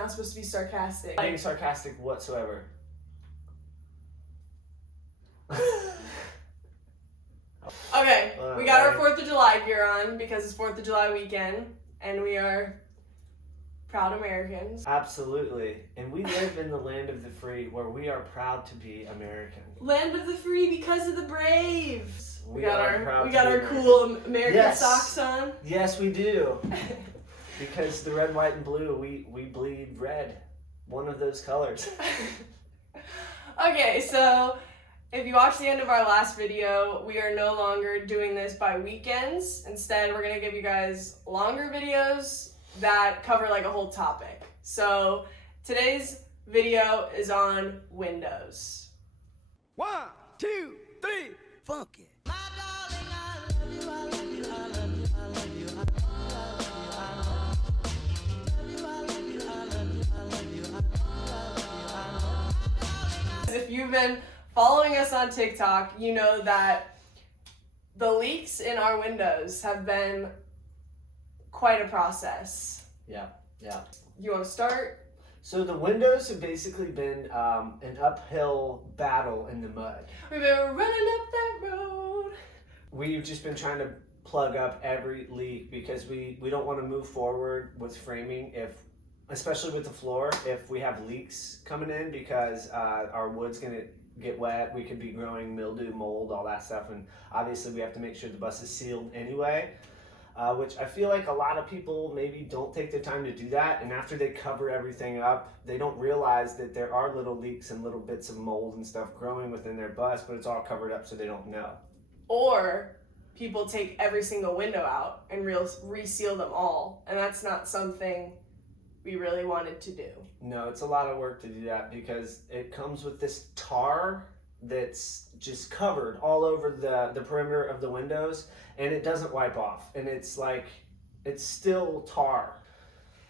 not supposed to be sarcastic. Being sarcastic whatsoever. Okay, we got our 4th of July gear on because it's 4th of July weekend, and we are proud Americans. Absolutely. And we live in the land of the free where we are proud to be American. Land of the free because of the Braves. We got our cool American socks on. Yes, we do. Because the red, white, and blue, we bleed red. One of those colors. Okay, so if you watched the end of our last video, we are no longer doing this by weekends. Instead, we're going to give you guys longer videos that cover like a whole topic. So today's video is on windows. 1, 2, 3, funk it. If you've been following us on TikTok, you know that the leaks in our windows have been quite a process. Yeah. You want to start? So the windows have basically been an uphill battle in the mud. We've been running up that road. We've just been trying to plug up every leak because we don't want to move forward with framing especially with the floor, if we have leaks coming in because our wood's going to get wet. We could be growing mildew, mold, all that stuff. And obviously we have to make sure the bus is sealed anyway. Which I feel like a lot of people maybe don't take the time to do that, and after they cover everything up, they don't realize that there are little leaks and little bits of mold and stuff growing within their bus, but it's all covered up so they don't know. Or people take every single window out and reseal them all, and that's not something we really wanted to do. No, it's a lot of work to do that because it comes with this tar that's just covered all over the perimeter of the windows, and it doesn't wipe off, and it's still tar.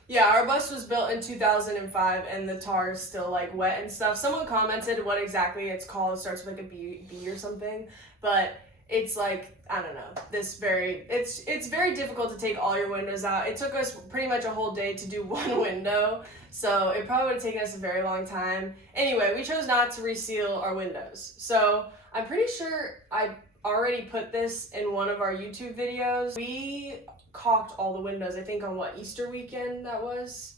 Yeah, our bus was built in 2005 and the tar is still like wet and stuff. Someone commented what exactly it's called. It starts with like a B or something, but it's like, I don't know, it's very difficult to take all your windows out. It took us pretty much a whole day to do one window, so it probably would have taken us a very long time. Anyway, we chose not to reseal our windows. So I'm pretty sure I already put this in one of our YouTube videos. We caulked all the windows, I think on what, Easter weekend that was?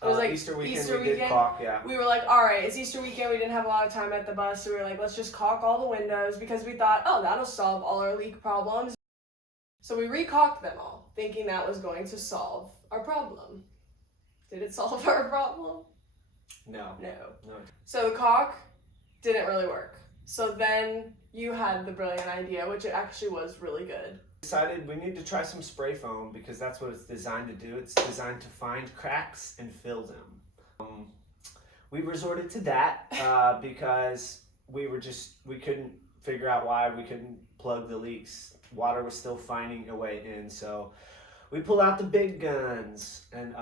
It was like Easter weekend we did caulk, yeah. We were like, all right, it's Easter weekend. We didn't have a lot of time at the bus. So we were like, let's just caulk all the windows because we thought, oh, that'll solve all our leak problems. So we re-caulked them all, thinking that was going to solve our problem. Did it solve our problem? No. So the caulk didn't really work. So then you had the brilliant idea, which it actually was really good. Decided we need to try some spray foam because that's what it's designed to do. It's designed to find cracks and fill them. We resorted to that because we couldn't figure out why we couldn't plug the leaks. Water was still finding a way in, so we pulled out the big guns and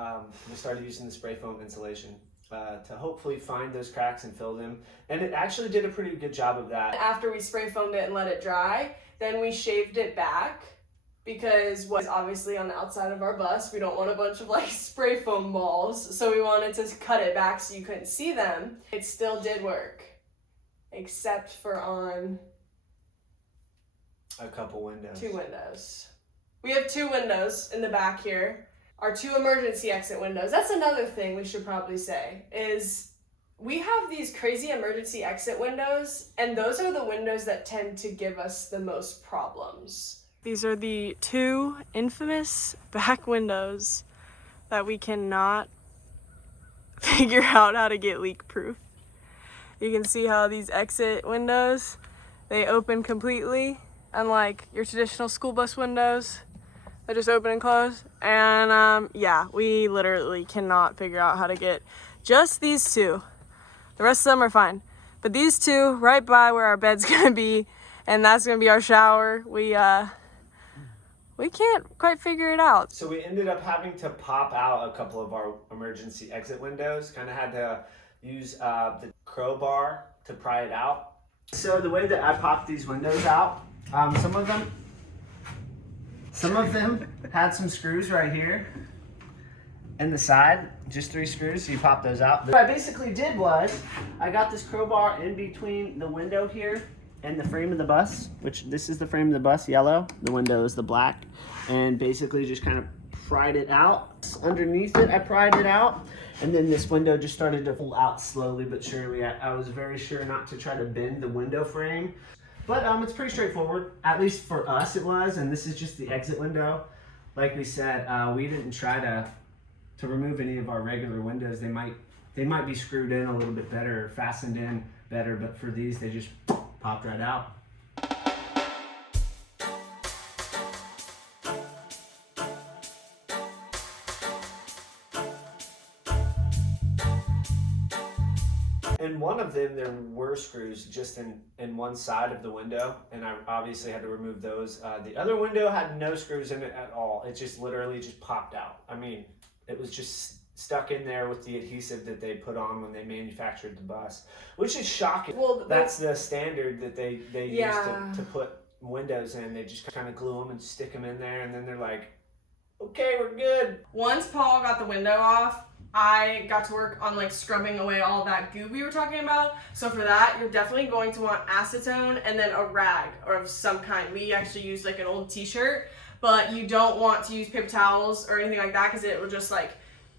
we started using the spray foam insulation to hopefully find those cracks and fill them. And it actually did a pretty good job of that. After we spray foamed it and let it dry, then we shaved it back because what's obviously on the outside of our bus, we don't want a bunch of like spray foam balls. So we wanted to cut it back so you couldn't see them. It still did work, except for on a couple windows. 2 windows. We have 2 windows in the back here. Our 2 emergency exit windows. That's another thing we should probably say is we have these crazy emergency exit windows, and those are the windows that tend to give us the most problems. These are the 2 infamous back windows that we cannot figure out how to get leak proof. You can see how these exit windows, they open completely, unlike your traditional school bus windows. They just open and close, and yeah, we literally cannot figure out how to get just these 2. The rest of them are fine, but these 2 right by where our bed's gonna be, and that's gonna be our shower, we can't quite figure it out. So we ended up having to pop out a couple of our emergency exit windows. Kind of had to use the crowbar to pry it out. So the way that I popped these windows out, some of them had some screws right here, and the side, just 3 screws, so you pop those out. What I basically did was, I got this crowbar in between the window here and the frame of the bus, which this is the frame of the bus, yellow. The window is the black. And basically just kind of pried it out. Underneath it, I pried it out. And then this window just started to pull out slowly but surely. I was very sure not to try to bend the window frame. But it's pretty straightforward, at least for us it was. And this is just the exit window. Like we said, we didn't try to remove any of our regular windows. They might be screwed in a little bit better, or fastened in better, but for these, they just popped right out. In one of them, there were screws just in one side of the window, and I obviously had to remove those. The other window had no screws in it at all. It just literally just popped out. I mean, it was just stuck in there with the adhesive that they put on when they manufactured the bus, which is shocking. Well, that's the standard that they use to put windows in. They just kind of glue them and stick them in there, and then they're like, okay, we're good. Once Paul got the window off, I got to work on like scrubbing away all that goo we were talking about. So for that, you're definitely going to want acetone and then a rag or of some kind. We actually used like an old t-shirt, but you don't want to use paper towels or anything like that because it will just like,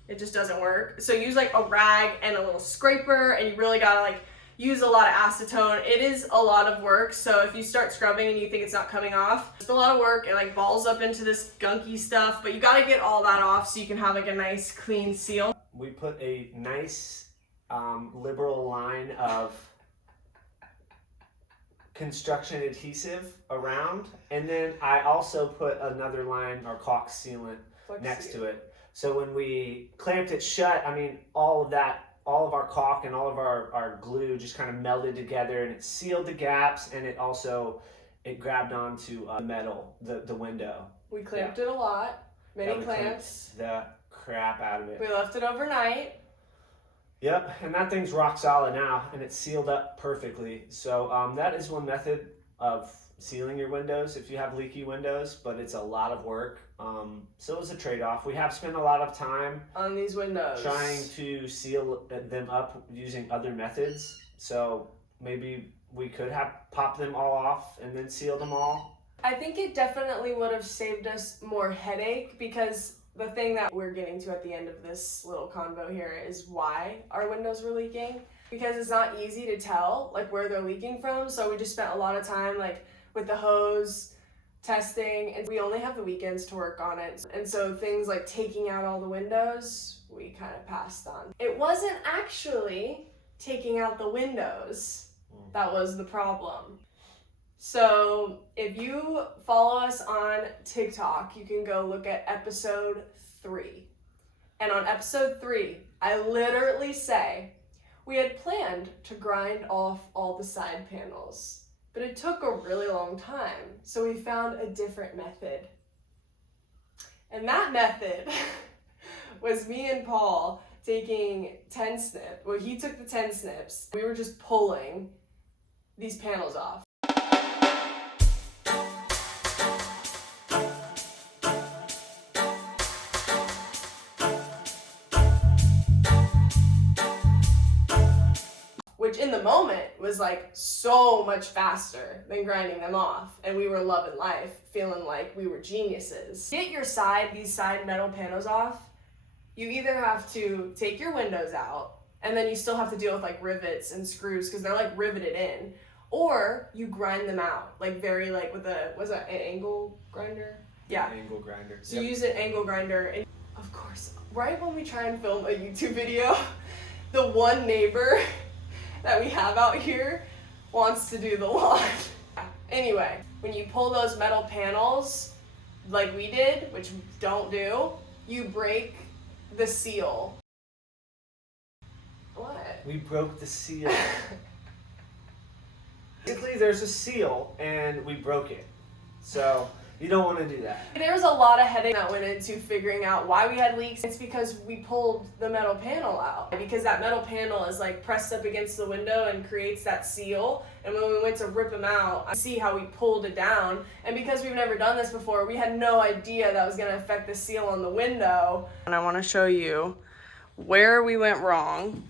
it just doesn't work. So use like a rag and a little scraper, and you really gotta like use a lot of acetone. It is a lot of work, so if you start scrubbing and you think it's not coming off, it's a lot of work. It like balls up into this gunky stuff, but you gotta get all that off so you can have like a nice clean seal. We put a nice liberal line of construction adhesive around, and then I also put another line, our caulk sealant, next to it. So when we clamped it shut, I mean, all of our caulk and all of our glue just kind of melded together, and it sealed the gaps, and it grabbed onto the metal, the window. We clamped it a lot, many clamps. The crap out of it. We left it overnight. Yep, and that thing's rock solid now, and it's sealed up perfectly. So that is one method of sealing your windows if you have leaky windows, but it's a lot of work. So it's a trade-off. We have spent a lot of time on these windows trying to seal them up using other methods. So maybe we could have popped them all off and then sealed them all. I think it definitely would have saved us more headache, because the thing that we're getting to at the end of this little convo here is why our windows were leaking, because it's not easy to tell like where they're leaking from. So we just spent a lot of time like with the hose testing, and we only have the weekends to work on it. And so things like taking out all the windows, we kind of passed on. It wasn't actually taking out the windows that was the problem. So if you follow us on TikTok, you can go look at episode 3. And on episode 3, I literally say, we had planned to grind off all the side panels, but it took a really long time. So we found a different method. And that method was me and Paul taking 10 snips. Well, he took the 10 snips. We were just pulling these panels off. Which in the moment was like so much faster than grinding them off. And we were loving life, feeling like we were geniuses. Get these side metal panels off, you either have to take your windows out, and then you still have to deal with like rivets and screws because they're like riveted in, or you grind them out like very like with an angle grinder? Yeah. Angle grinder. So you use an angle grinder, and of course, right when we try and film a YouTube video, the one neighbor that we have out here wants to do the lawn. Anyway, when you pull those metal panels like we did, which don't do, you break the seal. What? We broke the seal. Basically, there's a seal, and we broke it. So You don't want to do that. There was a lot of headache that went into figuring out why we had leaks. It's because we pulled the metal panel out. Because that metal panel is like pressed up against the window and creates that seal. And when we went to rip them out, I see how we pulled it down. And because we've never done this before, we had no idea that was going to affect the seal on the window. And I want to show you where we went wrong,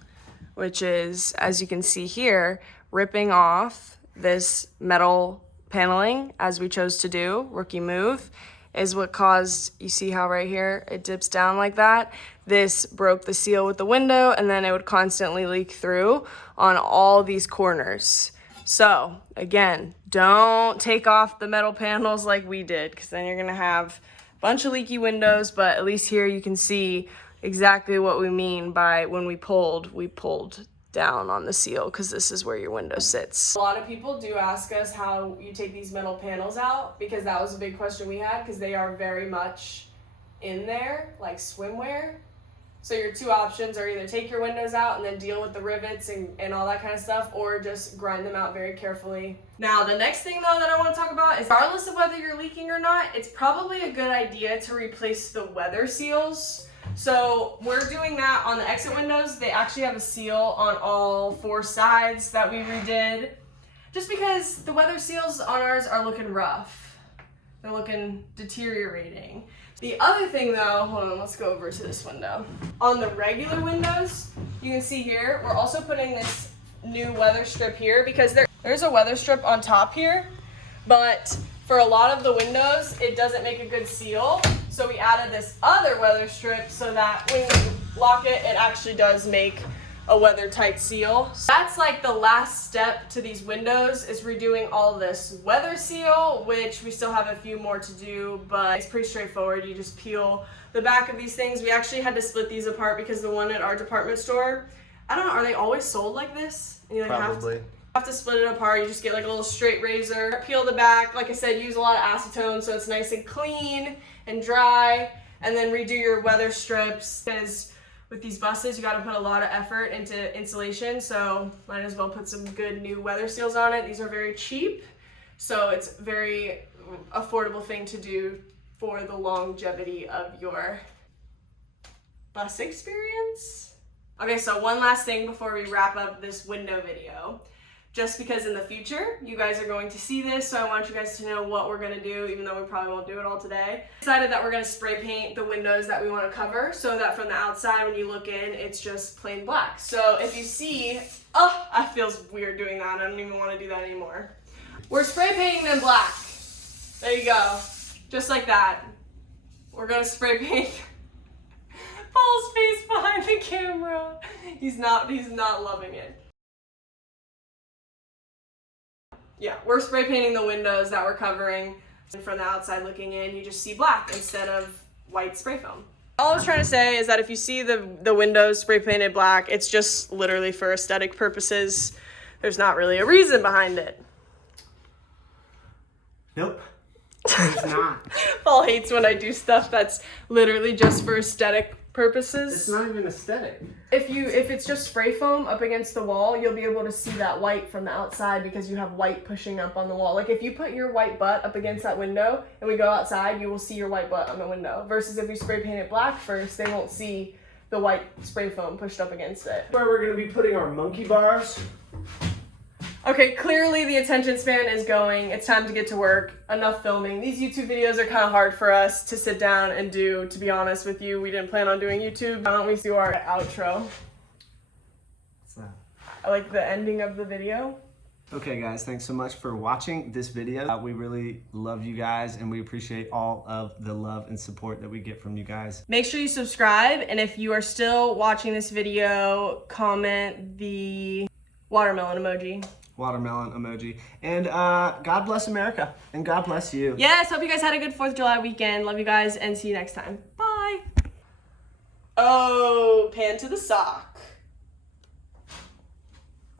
which is, as you can see here, ripping off this metal paneling as we chose to do, rookie move, is what caused, you see how right here it dips down like that? This broke the seal with the window, and then it would constantly leak through on all these corners. So again, don't take off the metal panels like we did, because then you're gonna have a bunch of leaky windows. But at least here you can see exactly what we mean by when we pulled down on the seal, because this is where your window sits. A lot of people do ask us how you take these metal panels out, because that was a big question we had, because they are very much in there like swimwear. So your two options are either take your windows out and then deal with the rivets and all that kind of stuff, or just grind them out very carefully. Now the next thing though that I want to talk about is, regardless of whether you're leaking or not, it's probably a good idea to replace the weather seals. So we're doing that on the exit windows. They actually have a seal on all 4 sides that we redid, just because the weather seals on ours are looking rough. They're looking deteriorating. The other thing though, hold on, let's go over to this window. On the regular windows, you can see here, we're also putting this new weather strip here, because there's a weather strip on top here, but for a lot of the windows, it doesn't make a good seal. So we added this other weather strip so that when you lock it, it actually does make a weather tight seal. So that's like the last step to these windows, is redoing all this weather seal, which we still have a few more to do, but it's pretty straightforward. You just peel the back of these things. We actually had to split these apart because the one at our department store, I don't know, are they always sold like this? And you like Probably. have to split it apart. You just get like a little straight razor, peel the back. Like I said, use a lot of acetone so it's nice and clean and dry, and then redo your weather strips, because with these buses you got to put a lot of effort into insulation, so might as well put some good new weather seals on it. These are very cheap, so it's a very affordable thing to do for the longevity of your bus experience. Okay, so one last thing before we wrap up this window video. Just because in the future, you guys are going to see this, so I want you guys to know what we're gonna do, even though we probably won't do it all today. Decided that we're gonna spray paint the windows that we wanna cover, so that from the outside, when you look in, it's just plain black. So if you see, oh, it feels weird doing that. I don't even wanna do that anymore. We're spray painting them black. There you go, just like that. We're gonna spray paint Paul's face behind the camera. He's not loving it. Yeah, we're spray painting the windows that we're covering, and from the outside looking in, you just see black instead of white spray foam. All I was trying to say is that if you see the windows spray painted black, it's just literally for aesthetic purposes. There's not really a reason behind it. Nope. It's not. Paul hates when I do stuff that's literally just for aesthetic purposes. It's not even aesthetic. If it's just spray foam up against the wall, you'll be able to see that white from the outside because you have white pushing up on the wall. Like if you put your white butt up against that window and we go outside, you will see your white butt on the window. Versus if we spray paint it black first, they won't see the white spray foam pushed up against it. Where we're gonna be putting our monkey bars. Okay, clearly the attention span is going. It's time to get to work. Enough filming. These YouTube videos are kind of hard for us to sit down and do, to be honest with you. We didn't plan on doing YouTube. Why don't we do our outro? What's that? I like the ending of the video. Okay guys, thanks so much for watching this video. We really love you guys and we appreciate all of the love and support that we get from you guys. Make sure you subscribe, and if you are still watching this video, comment the watermelon emoji. Watermelon emoji. And God bless America. And God bless you. Yes, hope you guys had a good 4th of July weekend. Love you guys and see you next time. Bye. Oh, pan to the sock.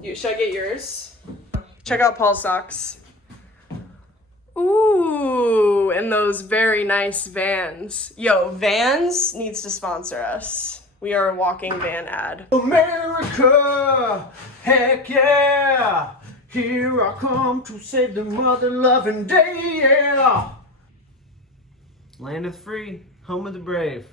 Should I get yours? Check out Paul's socks. Ooh, and those very nice Vans. Yo, Vans needs to sponsor us. We are a walking van ad. America, heck yeah! Here I come to save the mother loving day, yeah! Land of the free, home of the brave.